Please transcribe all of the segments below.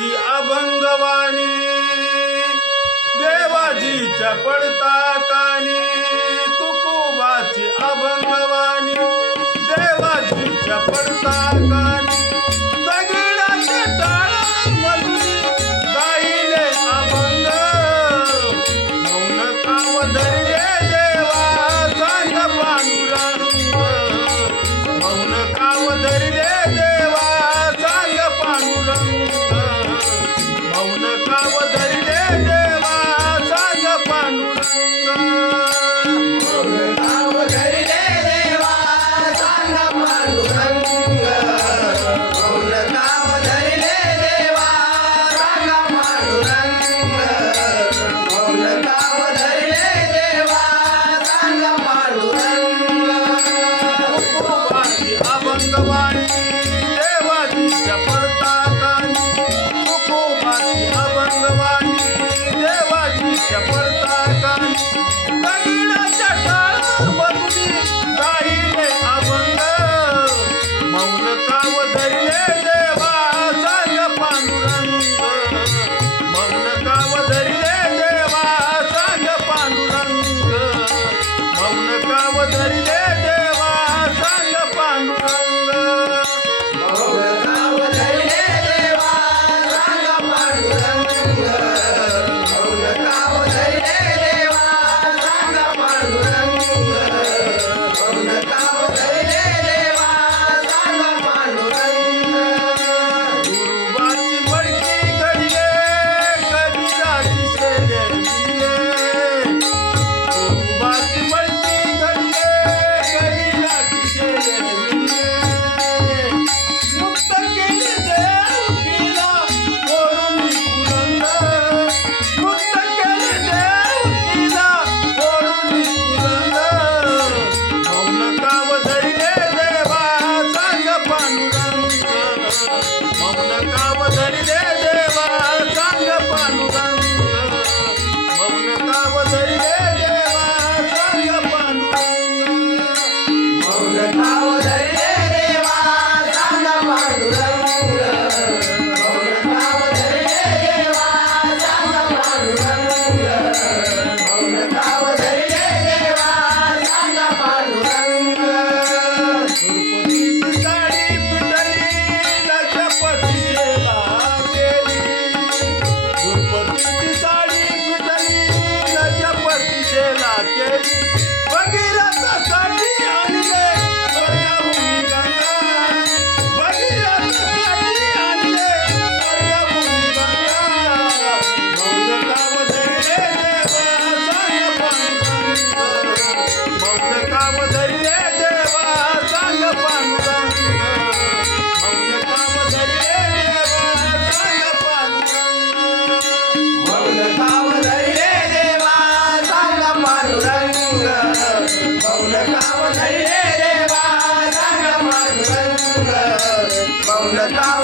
तुकोबाची अभंगवाणी देवाजीच्या पडता कानी तुकोबाची अभंगवाणी देवाजीच्या पडता कानी दगडाच्या टाळामधून गायले अभंग मौन काव धरले देवा सांग पांडुरंग मौन काव धरले देवा सांग पांडुरंग मौन काव धरले देवा सांग पांडुरंग मौन काव धरले देवा सांग पांडुरंग मौन काव धरले देवा सांग पांडुरंग मौन काव धरले देवा सांग पांडुरंग तुकोबाची अभंगवाणी देवाजीच्या पडता कानी तुकोबाची अभंगवाणी देवाजीच्या पडता कानी दगडाच्या टाळामधून गायले अभंग मौन काव धरले देवा सांग पांडुरंग मौन काव धरले देवा सांग पांडुरंग मौन काव धरले देवा सांग पांडुरंग मौन काव धरले देवा सांग पांडुरंग मौन काव धरले देवा सांग पांडुरंग मौन काव धरले देवा सांग पांडुरंग गुरुबाची मडकी घडले कबीराची शेले मिले गुरुबाची मडकी घडले कबीराची शेले मिले मुक्त केले देवकीला ओढून कुलंग मुक्त केले देवकीला ओढून कुलंग मौन काव धरले देवा सांग पांडुरंग मौन काव धरले देवा सांग पांडुरंग मौन काव धरले देवा सांग पांडुरंग मौन काव धरले देवा सांग पांडुरंग मौन काव धरले देवा सांग पांडुरंग मौन काव धरले देवा सांग पांडुरंग द्रौपदीची साडी पिटली लजपतीचे लागेली द्रौपदीची साडी पिटली लजपतीचे लागेली भगीरथासाठी आणले स्वर्गभूमी गंगा भगीरथासाठी आणले स्वर्गभूमी गंगा मौन काव धरले देवा सांग पांडुरंग मौन काव धरले देवा सांग पांडुरंग मौन काव धरले देवा सांग पांडुरंग मौन काव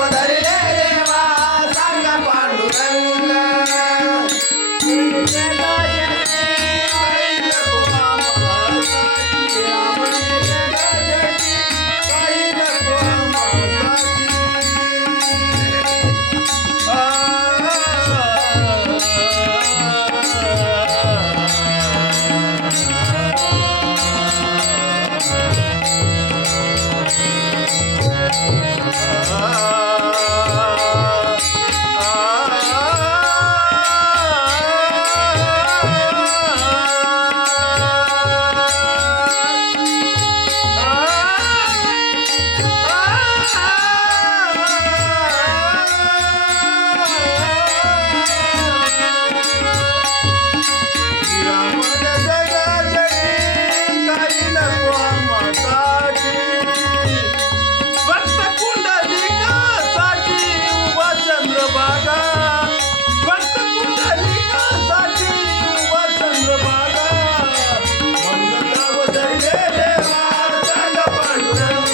धरले देवा सांग पांडुरंग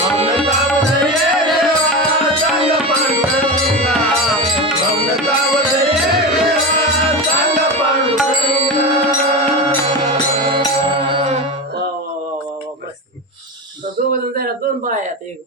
मौन काव धरले देवा सांग पांडुरंग मौन काव धरले देवा सांग पांडुरंग दोन बाया एक